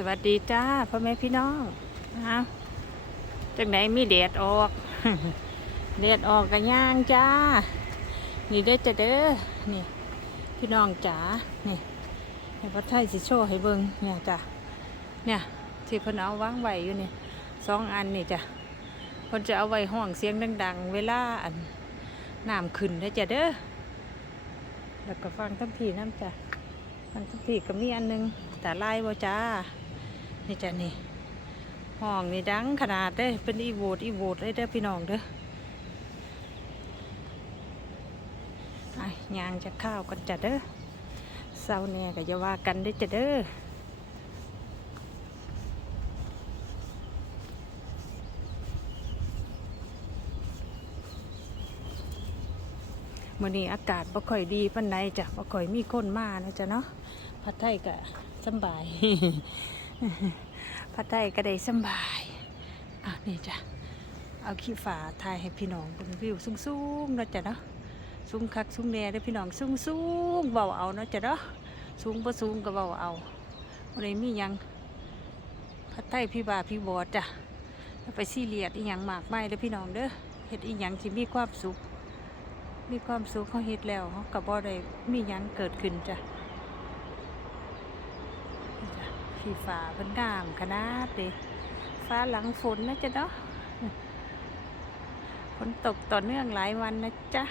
สวัสดีจ้าพ่อแม่พี่น้องนะจังไหนมีแดดออกแดดออกกันย่างจ้า นี่เด้อจะเด้อนี่ พี่น้องจ๋านี่ให้พระไทยสิโชว์ให้เบิงเนี่ยจ้ะเนี่ยที่พ่นเอาวางไว้อยู่นี่สองอันนี่จ้ะเพิ่นจะเอาไว้ห้องเสียงดัง ๆ เวลาอันน้ำขึ้นเด้จ้ะเด้อแล้วก็ฟังทั้งพี่น้ำจ้ะมันทุกทีก็มีอันหนึงแต่ลายบ่จ้า นี่จ้ะนี่ห้องนี่ดังขนาดเด้เป็นอีโวดอีโวดเลยเด้อพี่น้องเด้อไอ้ยางจะข้าวกันจ้ะเด้อเศร้าเนี่ยก็จะว่ากันได้จ้ะเด้อมื้อนี้อากาศบ่ค่อยดีปานใดจ้ะบ่ค่อยมีคนมานะจ้ะเนาะพัดไทยก็สบาย พัดไทยก็ได้สบายอะนี่จ้ะเอาขี้ฝาถ่ายให้พี่น้องเบิ่งวิวสูงๆนะจ้ะเนาะสูงคักสูงแน่เด้พี่น้องสูงๆเบาเอานะจ้ะเนาะสูงบ่สูงก็เบาเอาบ่ได้มียังพัดไทยพี่บาพี่บอดจ้ะไปซีเรียสอีหยังหมากมายเด้อพี่น้องเด้อเฮ็ดอีหยังที่มีความสุข มีความสุขเขาเฮ็ดแล้วเขากับบ่ได้มีหยังเกิดขึ้นจ้ะนี่ ที่ฟ้าเพิ่นงามขนาดเด้ฟ้าหลังฝนนะจ๊ะเนาะฝนตกต่อเนื่องหลายวันนะจ๊ะ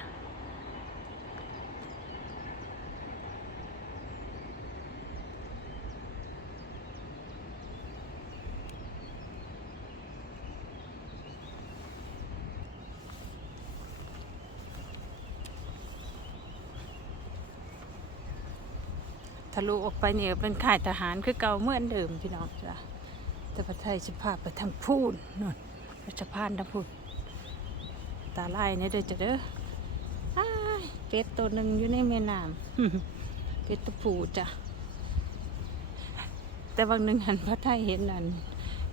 ทะลุออกไปเนี่ยเป็นค่ายทหารคือเก่าเหมือนเดิมพี่น้องจ้ะแต่ประเทศไทยจะพาไปทางพูนนู่นรัชพานทางพูนตาไลายเนี่ยเด้อจะเด้อเป็ดตัวหนึ่งอยู่ในแม่น้ำเป็ดตัวผู้จ้ะแต่บางหนึ่งหันพระไทยเห็นนั่น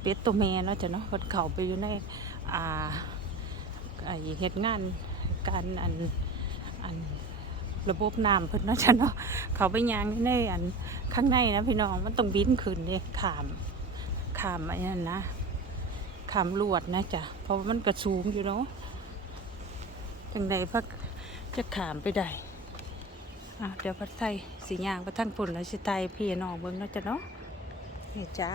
เป็ดตัวแม่เนาะจ้ะเนาะคนเขาไปอยู่ในอ่าไอเหตุงานการอันอัน ระบบน้ำเพิ่นเนาะจ้ะเนาะเขาไปยางในอันข้างในนะพี่น้องมันต้องบินขึ้นเลยขามขามอันนั้นนะขามลวดนะจ๊ะเพราะมันกระสูงอยู่เนาะจังใดพักจะขามไปได้เดี๋ยวพัดไทยสียางไปทั้งปุ่นแล้วสิไทยพี่น้องเบิ่งเนาะจ้ะเนาะนี่จ้า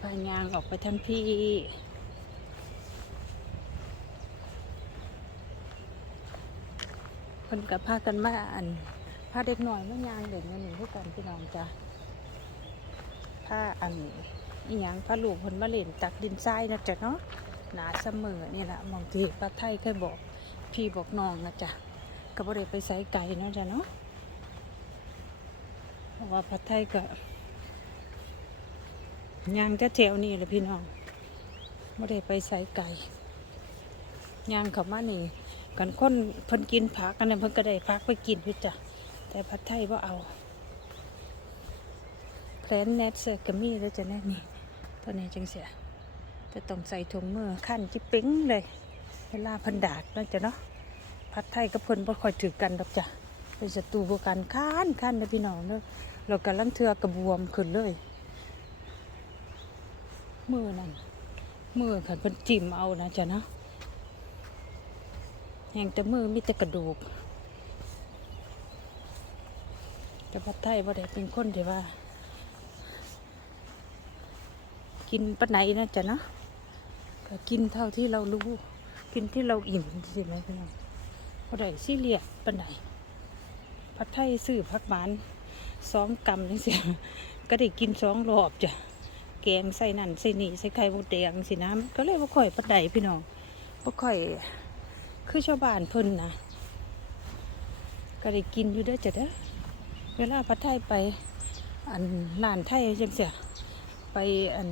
พายางออกไปทั้งพี่ พิ่นกับพากันมาอันพาเด็กหน่อยไม่ยางเด็กนั่นนี่ทุกกันพี่น้องจ้ะพาอันอีหยังพาลูกเพิ่นมาเล่นตักดินทรายนะจ๊ะเนาะหนาเสมอนี่แหละมองที่ป้าไทยเคยบอกพี่บอกน้องนะจ๊ะก็บ่ได้ไปไสไก่นะจ๊ะเนาะเพราะว่าป้าไทยก็ยางจะแถวนี้แหละพี่น้องบ่ได้ไปไสไก่ยางเขามานี่ กันคนเพิ่นกินผักกันเนี่ยเพิ่นก็ได้ผักไปกินพี่จ้ะแต่ผัดไทยว่าเอาแพลนแนทเซอร์กมีแล้วจะแน่นี่ตอนนี้จังเสียจะต้องใส่ถุงมือขั้นจิบปิ้งเลย เวลาพันดาดนั่นจะเนาะผัดไทยกับเพิ่นบ่ค่อยถือกันดอกจ้ะเป็นศัตรูบวกันข้านข้านนะพี่น้องเนาะเรากำลังเทือกระบวมขึ้นเลยมือนั่นมือขันเพิ่นจิ้มเอานะจ้ะเนาะ แหงแต่มือมีแต่กระดูกแต่ผัดไทยบ่ได้เป็นคนที่ว่า กินปาไหนนะจ๊ะเนาะก็กินเท่าที่เรารู้ กินที่เราอิ่มสิไหมพี่น้องบ่ได้ซีเรียสปานไหนผัดไทยซื้อผักหวานสองกำจังซี่ก็ได้กินสองรอบจ้ะแกงใส่นั่นใส่นี่ใส่ไข่มดแดงสิน้ำก็เลยบ่ค่อยปานใดพี่น้องบ่ค่อย คือชาวบ้านเพิ่นนะก็ได้กินอยู่เด้อจ้ะเด้อเวลาพัดไทยไป อันร้านไทยจังเสียไปอัน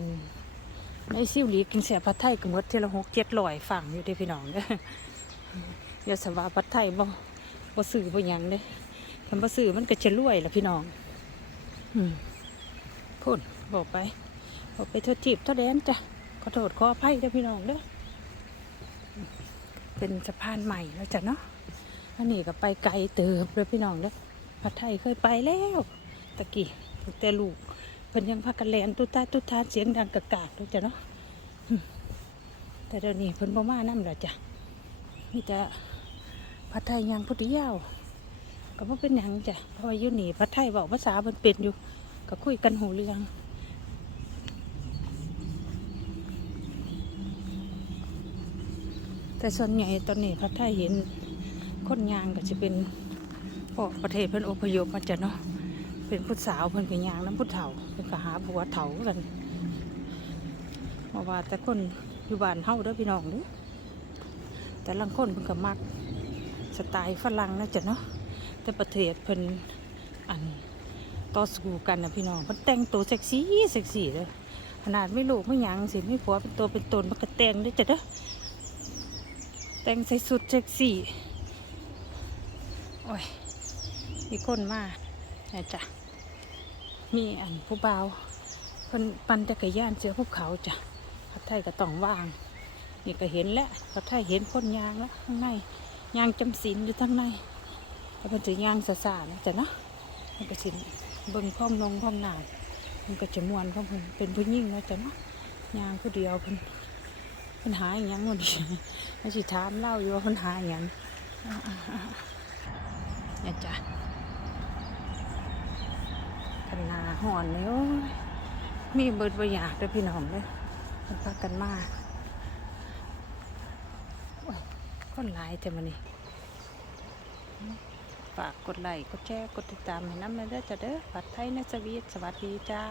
ในซิวลีกินเสียพัดไทยก็หมดเทละหกเจ็ดร้อยฝั่งอยู่เด้อพี่น้องเด้ออย่าสว่าพัดไทยบ่บ่ซื้อบ่ยังเด้คันบ่ซื้อมันก็จะรวยล่ะพี่น้องอืมพูดบอกไปบอกไปเทดจีบเทดแดนจ้ะขอโทษขออภัยเด้อพี่น้องเด้อ เป็นสะพานใหม่แล้วจ้ะเนาะอันนี้ก็ไปไกลเติบเลยพี่น้องเด้อผัดไทยเคยไปแล้วตะกี้แต่ลูกเพิ่นยังพากันแลนตุตาตุตาเสียงดังกะกากด้วยจ้ะเนาะแต่เดี๋ยวนี้เพิ่นบ่มานํแล้วจ้ะมีแต่ผัดไทยยางพุทธิยาวก็บ่เป็นหยังจ้ะเพราะว่าอยู่นี่ผัดไทยเว้าภาษาเพิ่นเป็นอยู่ก็คุยกันหูเรื่อง แต่ส่วนใหญ่ตอนนี้พัทไทยเห็นคนยางก็จะเป็นพวกประเทศเพิ่นอพยพมาจ้ะเนาะเป็นผู้สาวเพิ่นก็ยางน้ำผู้เฒ่าเพิ่นก็หาผัวเฒ่ากันมาว่าแต่คนอยู่บ้านเฮาเด้อพี่น้องเด้อแต่ลังคนเพิ่นก็มักสไตล์ฝรั่งนะจ้ะเนาะแต่ประเทศเพิ่นอันต่อสู้กันนะพี่น้องเพิ่นแต่งตัวเซ็กซี่เซ็กซี่เลยขนาดไม่ลูกไม่หยังสิไม่ผัวเป็นตัวเป็นตนมันก็แต่งได้จ้ะเด้อ แต่งใส่สุดเซ็กซี่ โอ้ย มีคนมานะจ๊ะมีอันผู้เบาคนปั่นจักรยานเสือภูเขาจ้ะพัดไทยก็ต้องว่าง นี่ก็เห็นแล้วพัดไทยเห็นคนยางแล้วข้างในยางจำศีลอยู่ข้างในแล้วมันจะยางสะสานะจ๊ะเนาะมันก็สิเบิ่งพ้อมนงพ้อมหนามันก็จะมวนเพราะมันเป็นผู้หญิงเนาะจ๊ะเนาะยางผู้เดียวเพิ่น ปัญหาอย่างวันนี้มาสิถามเล่าอยู่ว่าปัญหาอย่างเนี่ยจ้ะกันนาห่อนเลยโอ้ยมีเบิดบอยากด้วยพี่น้องเลยมันพักกันมากคนหลายแต่มันนี่ฝากกดไลค์กดแชร์กดติดตามให้น้ำเลยเด้อจ้ะเด้อปัดไทยในสวีทสวัสดีจ้า